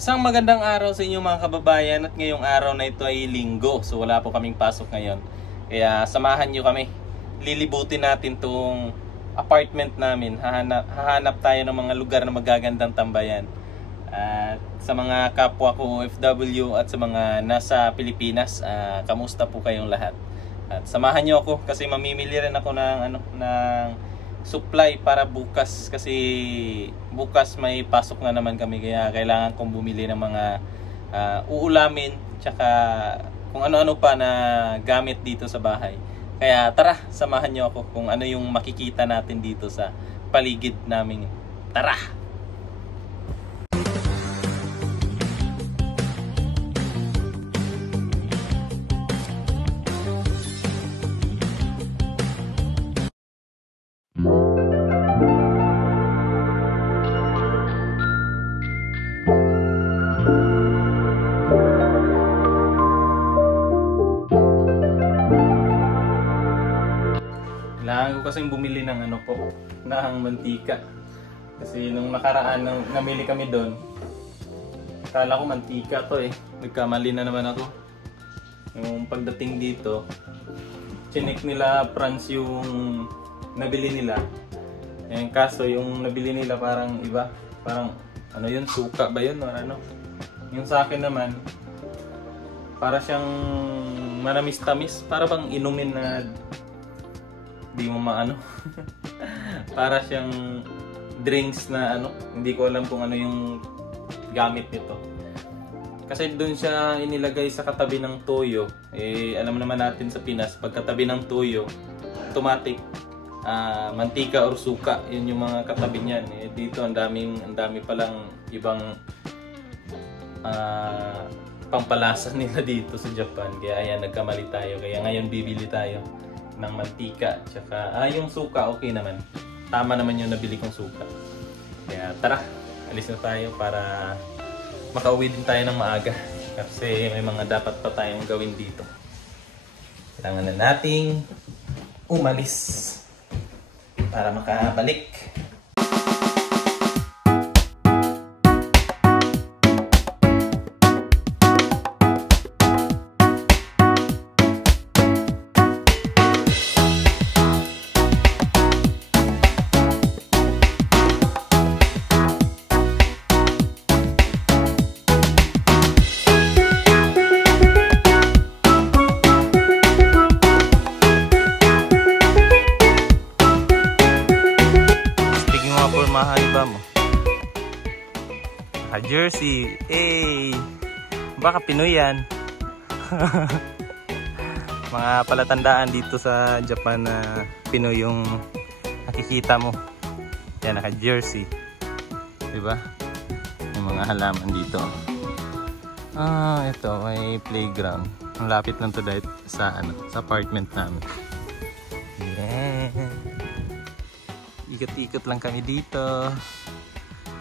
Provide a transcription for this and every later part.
Isang magandang araw sa inyo mga kababayan, at ngayong araw na ito ay linggo. So wala po kaming pasok ngayon. Kaya samahan nyo kami. Lilibutin natin tong apartment namin. Hahanap tayo ng mga lugar na magagandang tambayan. At sa mga kapwa ko OFW at sa mga nasa Pilipinas, kamusta po kayong lahat? At samahan nyo ako kasi mamimili rin ako ng supply para bukas, kasi bukas may pasok na naman kami, kaya kailangan kong bumili ng mga uulamin tsaka kung ano-ano pa na gamit dito sa bahay. Kaya tara, samahan niyo ako kung ano yung makikita natin dito sa paligid namin. Tara! Kailangan ko kasing bumili ng ng mantika. Kasi nung nakaraan, nung namili kami doon, akala ko mantika to eh. Nagkamali na naman ako. Yung pagdating dito, chinik nila France yung nabili nila. Kaso yung nabili nila parang iba. Parang ano yun, suka ba yun or ano? Yung sa akin naman, para siyang manamis-tamis. Para bang inumin na di mo maano. Para siyang drinks na hindi ko alam kung ano yung gamit nito. Kasi doon siya inilagay sa katabi ng toyo. Alam naman natin sa Pinas, pag katabi ng toyo, automatic mantika or suka, yun yung mga katabi niyan. Dito ang dami palang ibang pampalasa nila dito sa Japan. Kaya ayan, nagkamali tayo. Kaya ngayon bibili tayo ng mantika, tsaka yung suka okay naman. Tama naman yung nabili kong suka. Kaya tara, alis na tayo para makauwi din tayo ng maaga. Kasi may mga dapat pa tayong gawin dito. Kailangan na nating umalis para makabalik. Jersey, baka Pinoy yan. Mga palatandaan dito sa Japan na Pinoy yung nakikita mo. Yan, naka jersey, diba? Yung mga halaman dito. Ito may playground. Ang lapit lang to dahil sa sa apartment namin. Yeah. Ikot-ikot lang kami dito.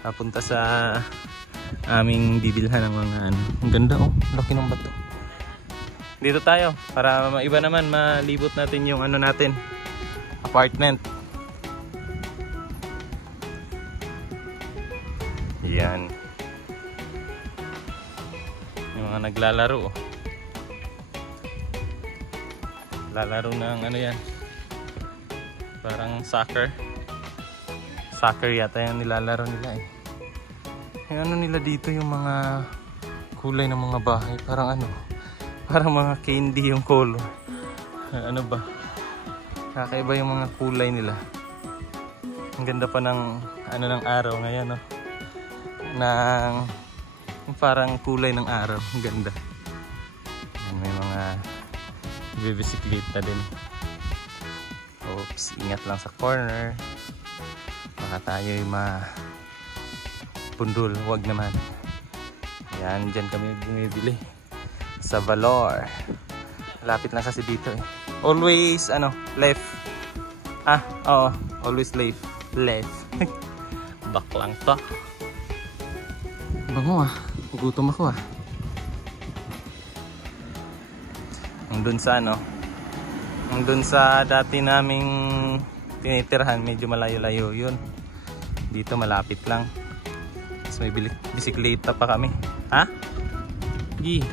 Papunta sa aming bibilhan ng mga Ang ganda laki ng bato. Dito tayo para maiba naman, malibot natin yung natin, apartment. Yan. Yung mga naglalaro. Lalaro ng yan. Parang soccer. Soccer yata yung nilalaro nila eh. Yung nila dito, yung mga kulay ng mga bahay, parang parang mga candy yung color. Ano ba? Kakaiba yung mga kulay nila. Ang ganda pa ng ng araw ngayon, ng parang kulay ng araw. Ang ganda. Yan, may mga bibisikleta din. Oops, ingat lang sa corner. Baka tayo'y pundol, wag naman. Yan, dyan kami bumibili sa Valor. Lapit lang kasi dito eh. Always left. Oo, always left. Baklang to. Bango gutom ako Andun sa dati naming tinitirhan, medyo malayo-layo yun. Dito malapit lang. may bisikleta pa kami. Ha? Gi.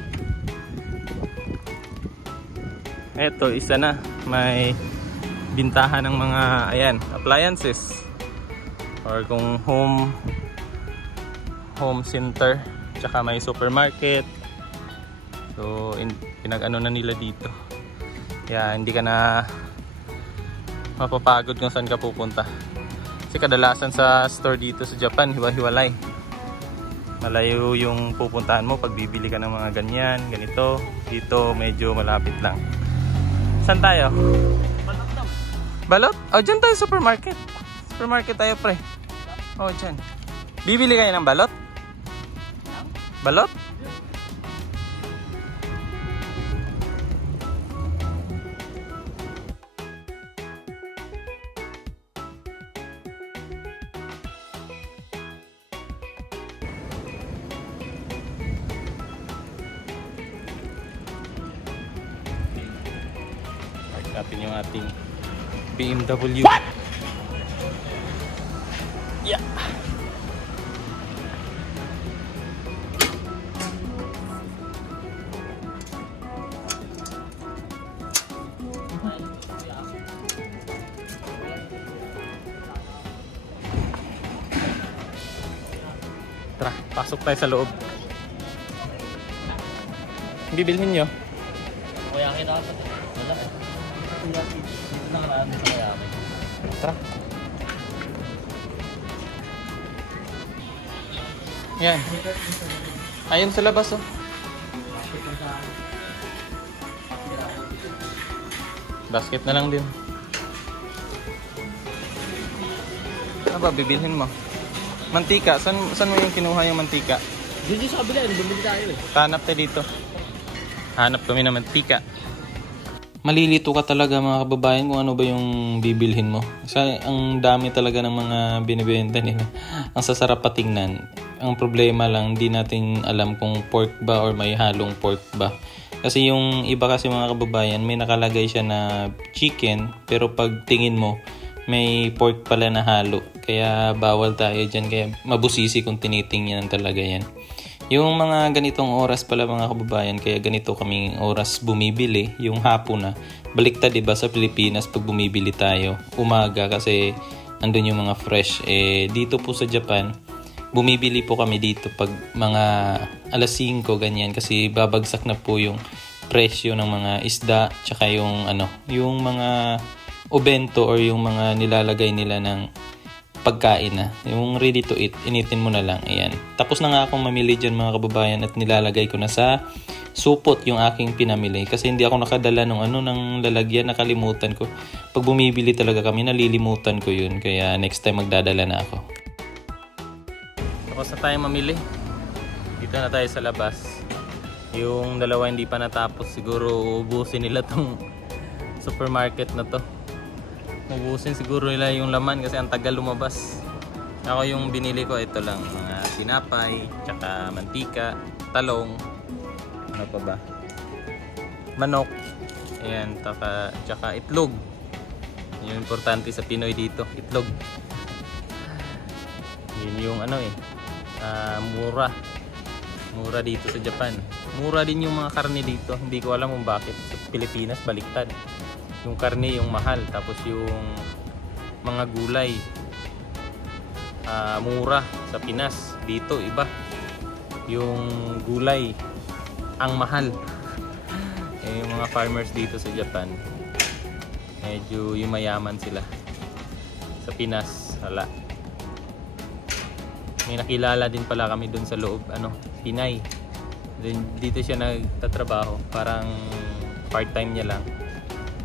Eto, isa na. May bintahan ng mga, ayan, appliances. Or kung home center. Tsaka may supermarket. So, pinag-ano na nila dito. Kaya hindi ka na mapapagod kung saan ka pupunta. Kasi kadalasan sa store dito sa Japan, hiwa-hiwalay. Malayo yung pupuntahan mo pag bibili ka ng mga ganyan, ganito. Dito medyo malapit lang. Saan tayo? Balot daw. Balot? Oh, dyan tayo supermarket. Supermarket tayo, pre. Oh, dyan. Bibili kayo ng balot? Balot? Natin yung ating BMW. What? Yeah. Tara, pasok tayo sa loob. Bibilhin nyo? Kaya kita dapat. Wala. Dito na karaan sa kaya kami. Tara. Yan. Ayun sa labas, oh. Basket na lang din. Ano ba bibilhin mo? Mantika. Saan mo yung kinuha yung mantika? Dito sa kabila, bumili tayo eh. Hanap tayo dito. Hanap kami ng mantika. Malilito ka talaga mga kababayan kung ano ba yung bibilhin mo. Kasi ang dami talaga ng mga binibenta nila. Ang sasarap patingnan. Ang problema lang, hindi natin alam kung pork ba or may halong pork ba. Kasi yung iba kasi mga kababayan, may nakalagay siya na chicken, pero pag tingin mo, may pork pala na halo. Kaya bawal tayo dyan. Kaya mabusisi kung tinitingnan talaga yan. Yung mga ganitong oras pala mga kababayan, kaya ganito kaming oras bumibili, yung hapon na. Baliktad diba sa Pilipinas pag bumibili tayo, umaga kasi andun yung mga fresh. Dito po sa Japan, bumibili po kami dito pag mga alas 5 ganyan kasi babagsak na po yung presyo ng mga isda, tsaka yung yung mga obento or yung mga nilalagay nila ng pagkain na. Yung ready to eat, initin mo na lang. Ayan. Tapos na nga akong mamili dyan mga kababayan at nilalagay ko na sa supot yung aking pinamili. Kasi hindi ako nakadala ng lalagyan, nakalimutan ko. Pag bumibili talaga kami, nalilimutan ko yun. Kaya next time magdadala na ako. Tapos na tayo mamili. Dito na tayo sa labas. Yung dalawa hindi pa natapos. Siguro ubusin nila tong supermarket na to. Ubusin siguro nila yung laman kasi ang tagal lumabas. Ako yung binili ko, ito lang, mga tinapay, tsaka mantika, talong, ano pa ba, manok, ayan, tsaka itlog. Yung importante sa Pinoy dito, itlog. Yun yung mura dito sa Japan. Mura din yung mga karne dito, hindi ko alam kung bakit. Sa Pilipinas baliktad, yung karne yung mahal, tapos yung mga gulay mura. Sa Pinas, dito iba, yung gulay ang mahal. Yung mga farmers dito sa Japan medyo yung mayaman sila. Sa Pinas wala. May nakilala din pala kami dun sa loob, Pinay. Dito siya nagtatrabaho, parang part-time niya lang.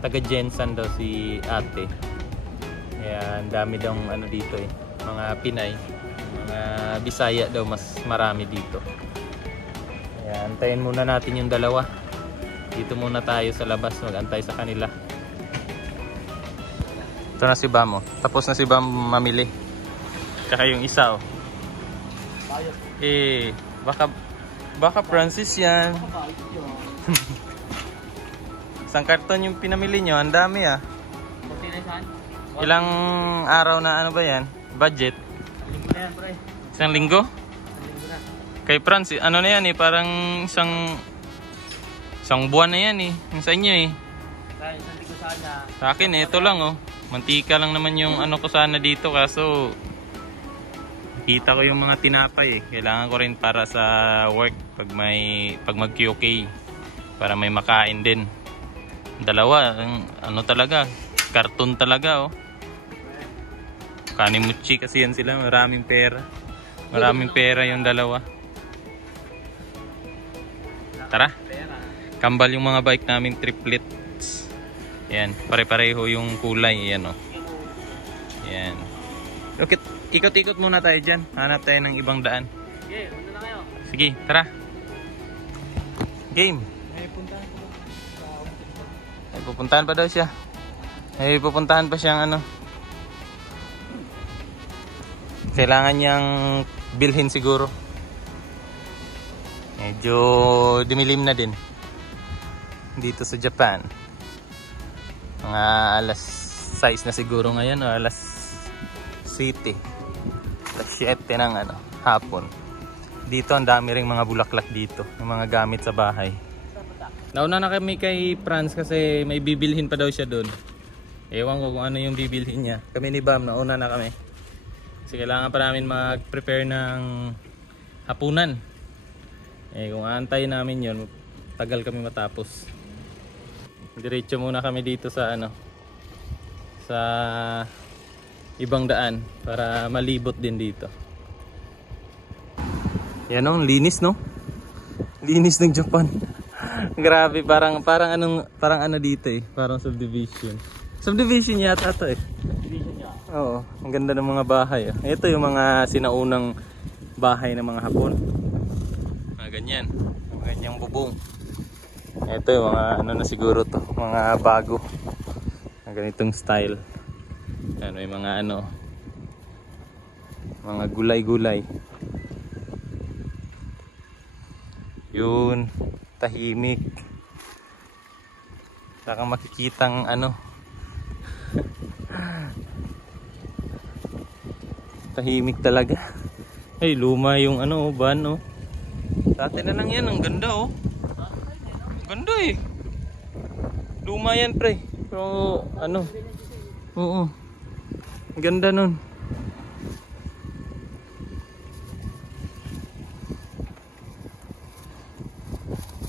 Taga Jensen daw si ate. Kaya ang dami daw dito mga Pinay, mga Bisaya daw mas marami dito. Kaya antayin muna natin yung dalawa. Dito muna tayo sa labas, mag-antay sa kanila. Ito na si Bam, oh. Tapos na si Bam mamili. Tsaka yung isa, oh. Baka Francis yan. Isang karton yung pinamili nyo, ang dami ah. Ilang araw na ba yan? Budget? Linggo na yan, pre. Isang linggo? Kay Franz, ano na yan eh, parang isang buwan na yan eh. Yung sa inyo eh. Kaya isang ligo sana. Sa akin ito lang oh. Mantika lang naman yung ano ko sana dito, kaso kita ko yung mga tinapay eh. Kailangan ko rin para sa work pag mag-QK. Para may makain din. Dalawa, ano talaga, karton talaga oh. Kanimuchi kasi yan sila, maraming pera. Maraming pera yung dalawa. Tara. Kambal yung mga bike namin, triplets. Yan, pare-pareho yung kulay. Yan o. Yan. Okay, ikot-ikot muna tayo dyan. Hanap tayo ng ibang daan. Sige, muna na kayo. Sige, tara. Game. Ay, pupuntahan pa daw siya. Ay, pupuntahan pa siyang ano. Kailangan niyang bilhin siguro. Medyo dimilim na din dito sa Japan. Mga alas 6 na siguro ngayon o alas 7. Alas 7 ng ano, hapon. Dito ang dami ring mga bulaklak dito, ng mga gamit sa bahay. Nauna na kami kay Franz kasi may bibilhin pa daw siya doon. Ewan ko kung ano yung bibilhin niya. Kami ni Bam, nauna na kami. Kasi kailangan pa namin mag-prepare ng hapunan. Kung aantayin namin yun, tagal kami matapos. Diretso muna kami dito sa ano, sa ibang daan para malibot din dito. Yan o, linis no? Linis ng Japan. Grabe, parang ano dito eh, parang subdivision. Subdivision yata ito eh. Oo, ang ganda ng mga bahay. Ito yung mga sinaunang bahay ng mga Hapon. Ganyan, ganyang bubong. Ito yung mga ano na siguro to, mga bago na ganitong style. Ano, may mga ano, mga gulay-gulay. Yun, tahimik. Saka makikitang ano, tahimik talaga. Ay, luma yung ano, van oh. Dati na lang yan, ang ganda oh. Ang ganda eh. Luma yan pre. Pero ano, oo, ang ganda nun.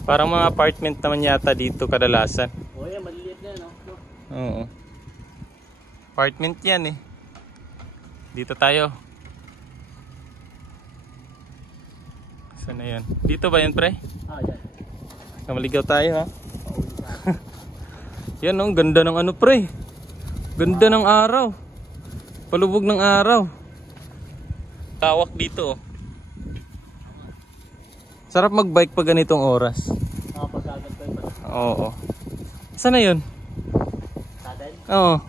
Parang mga apartment naman yata dito kadalasan. Oh yan, maliliit na no? Oo, apartment yan eh. Dito tayo. Saan na yan? Dito ba yan pre? Ah, yan. Kamaligaw tayo ha. Yan oh, ganda ng ano pre. Ganda ng araw. Palubog ng araw. Tawak dito oh. Sarap magbike pag ganitong oras. Pagkagat ko yun. Oo. Saan na yun? Taten? Oo.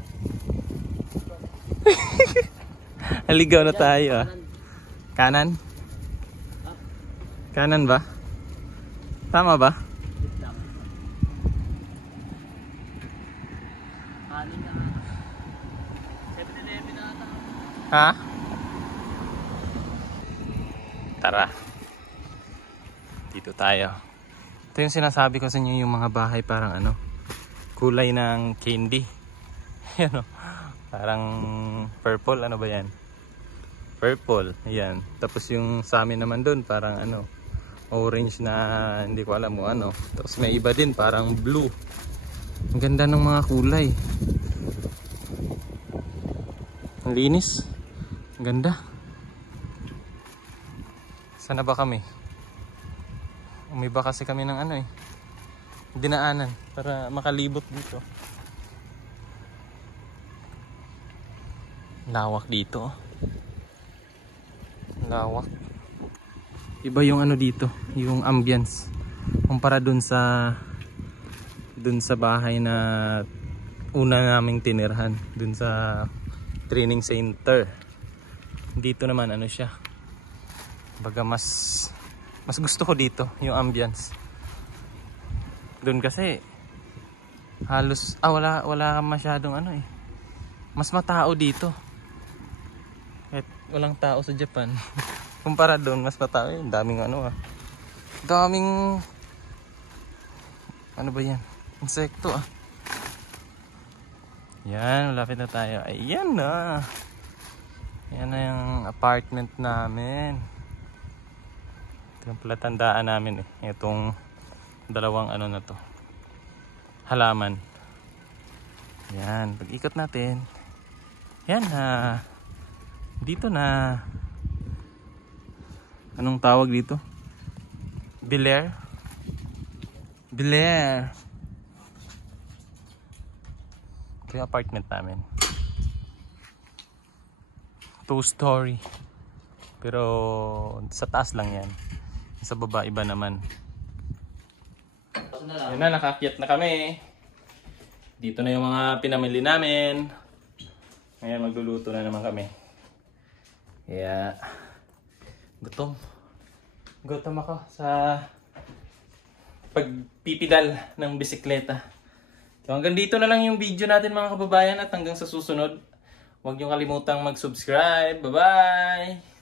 Haligaw na tayo ah. Kanan? Kanan ba? Tama ba? Kanin na. 7-Eleven na ata. Ha? Tara. Dito tayo. Ito yung sinasabi ko sa inyo, yung mga bahay parang ano, kulay ng candy. Yan o. Parang purple, ano ba yan? Purple, yan. Tapos yung sa amin naman doon, parang ano, orange na hindi ko alam mo ano. Tapos may iba din, parang blue. Ang ganda ng mga kulay. Ang linis. Ang ganda. Sana ba kami? Umiba kasi kami ng ano eh, dinaanan para makalibot dito. Lawak dito. Lawak. Iba yung ano dito, yung ambience kumpara dun sa bahay na una naming tinirhan, dun sa training center. Dito naman ano siya, baga mas gusto ko dito yung ambience. Dun kasi halos wala masyadong ano eh, mas matao dito. Kahit walang tao sa Japan. Kumpara doon, mas matami. Daming ano ah. Daming... Ano ba yan? Insekto ah. Yan, malapit na tayo. Ayan na. Yan na yung apartment namin. Ito yung pala tandaan namin eh. Itong dalawang ano na to. Halaman. Yan, pag-ikot natin. Yan na. Dito na. Anong tawag dito? Bilair? Bilair. Ito yung apartment namin. 2-story. Pero sa taas lang yan. Sa baba iba naman. Yun na, nakakyat na kami. Dito na yung mga pinamili namin. Ngayon magluluto na naman kami. Kaya gutom. Gutom ako sa pagpipidal ng bisikleta. So hanggang dito na lang yung video natin mga kababayan at hanggang sa susunod. Huwag niyo kalimutang mag-subscribe. Bye-bye!